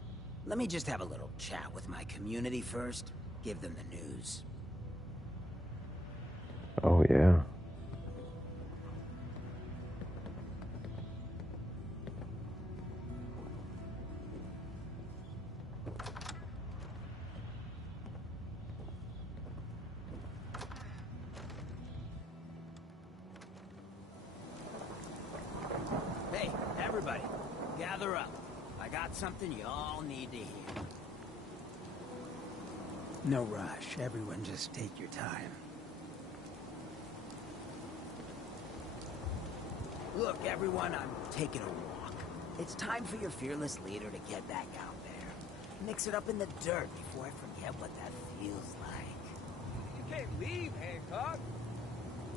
Let me just have a little chat with my community first. Give them the news. Oh yeah. gather up. I got something you all need to hear. No rush. Everyone just take your time. Look, everyone, I'm taking a walk. It's time for your fearless leader to get back out there. Mix it up in the dirt before I forget what that feels like. You can't leave, Hancock.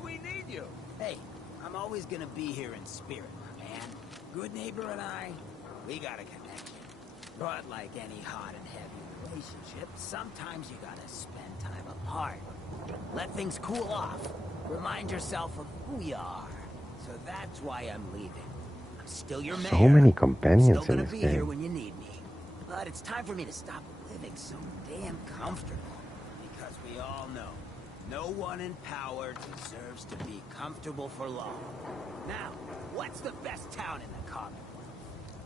We need you. Hey, I'm always gonna be here in spirit, my man. Good neighbor and I, we got a connection. But like any hot and heavy relationship, sometimes you gotta spend time apart. Let things cool off. Remind yourself of who you are. So that's why I'm leaving. I'm still your mayor. So many companions Still in gonna this be game. here when you need me. But it's time for me to stop living so damn comfortable. Because we all know, no one in power deserves to be comfortable for long. Now, what's the best town in the Commonwealth?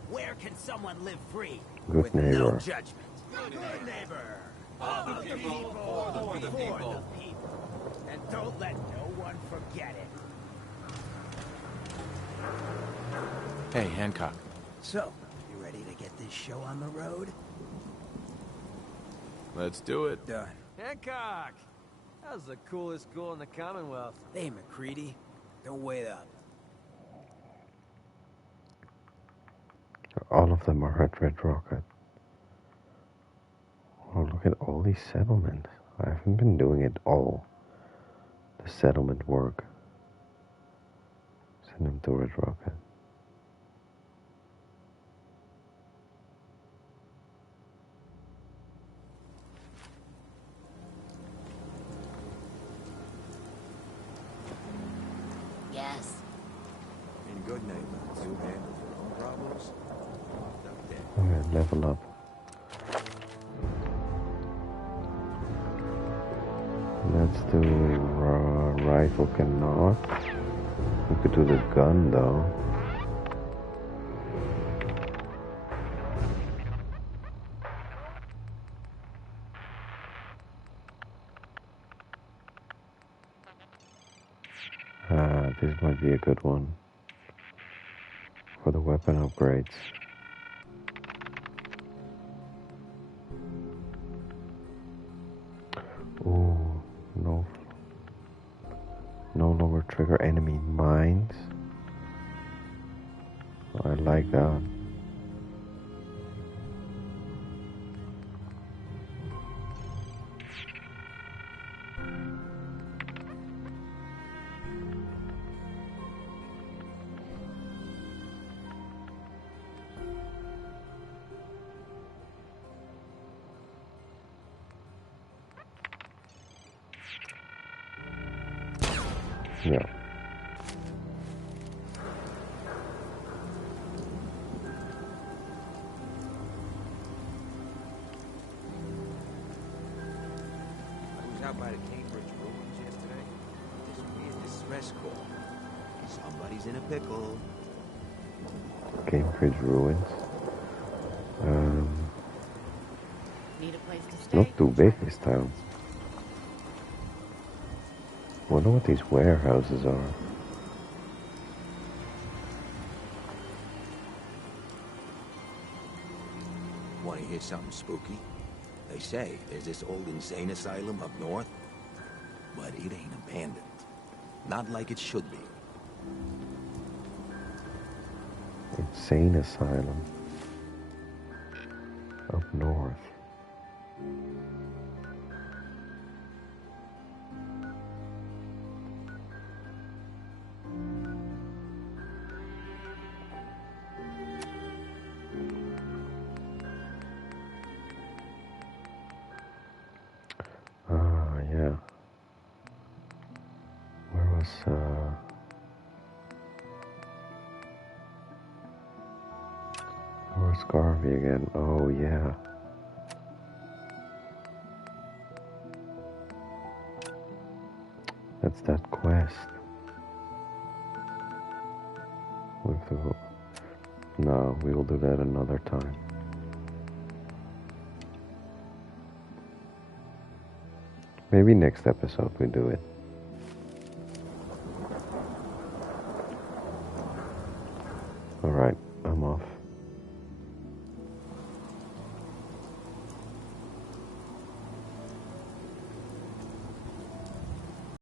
Where can someone live free? Good with neighbor. no judgment. Good neighbor. Of the people, for the people. And don't let no one forget it. Hey, Hancock. So, you ready to get this show on the road? Let's do it. Done. Hancock! How's the coolest school in the Commonwealth? Hey, McCready. Don't wait up. All of them are at Red Rocket. Oh, look at all these settlements. I haven't been doing it all. The settlement work. Send them to Red Rocket. Yes. In good neighbor, you handle your own problems. Okay, level up. Let's do rifle cannot. We could do the gun though. This might be a good one for the weapon upgrades. Ooh, no longer trigger enemy mines. I like that. Yeah. I was out by the Cambridge ruins yesterday. This weird distress call. Somebody's in a pickle. Cambridge ruins. Need a place to It's stay? not too big, this town. Wonder what these warehouses are. Want to hear something spooky? They say there's this old insane asylum up north, but it ain't abandoned. Not like it should be. Insane asylum. Up north. Yeah. Where's Garvey again? Oh, yeah. That's that quest. We have to go. No, we will do that another time. Maybe next episode we do it.